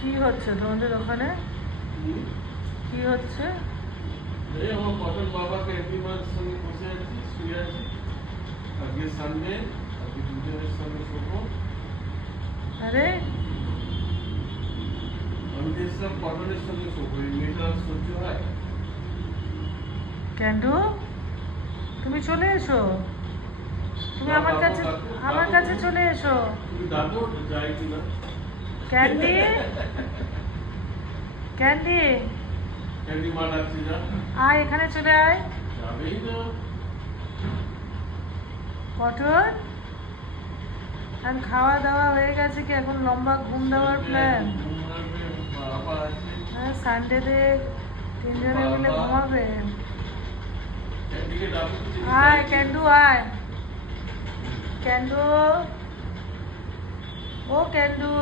কি হচ্ছে তোমাদের ওখানে? কি হচ্ছে? এই আমার কটন বাবাকে এপিমার সঙ্গে বসে আছি, শুয়ে আছি। আজকে সানডে, আজকে দুজনের সঙ্গে শোবো। আরে আমি দেখছিলাম কটনের সঙ্গে শোবো, এই মেয়েটা সহ্য হয়। ক্যান্ডু, তুমি চলে এসো। তুমি আমার ডাকো, কাছে ডাকো, আমার ডাকো কাছে তুমি। চলে এসো। তুমি ডাকো, যাই কিনা। ক্যান্ডি, ক্যান্ডি, ক্যান্ডি মা ডাকছে, যা। আয় এখানে চলে আয়। যাবেই না। কটন, এখন খাওয়া দাওয়া হয়ে গেছে কি এখন লম্বা ঘুম দেওয়ার প্ল্যান? ঘুম মারবে, বাবা আছে। হ্যাঁ, সানডেতে তিনজনে মিলে ঘুমাবে। ক্যান্ডিকে ডাকো তো দেখি, আয় যাই কিনা। ক্যান্ডু, আয় ক্যান্ডু, ও ক্যান্ডু।